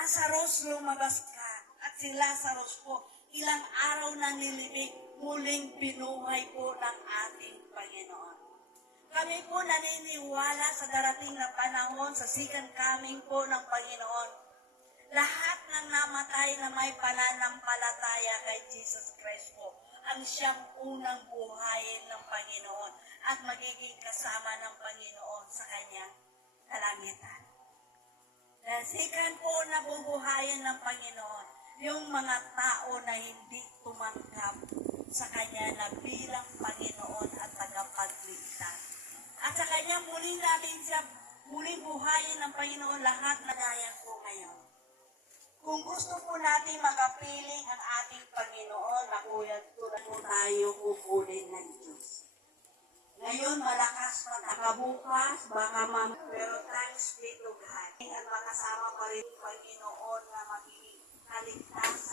Lazarus, lumabas ka. At si Lazarus po, ilang araw nang nilibig, muling binuhay po ng ating Panginoon. Kami po naniniwala sa darating na panahon, sa second coming po ng Panginoon. Lahat ng namatay na may pananampalataya kay Jesus Christ po, ang siyang unang buhayin ng Panginoon at magiging kasama ng Panginoon sa kanyang kalangitan. The second po na bubuhayin ng Panginoon, yung mga tao na hindi tumanggap sa Kanya na bilang Panginoon at tagapagligtas. At sa Kanya muling buhayin ng Panginoon lahat na gaya po ngayon. Kung gusto po natin makapiling ang ating Panginoon, nakuyad po tayo kukunin ng Diyos. Ngayon, malakas pa nakabukas, baka pero thanks be to God. At makasama pa rin ang Panginoon na magiging kaligtasan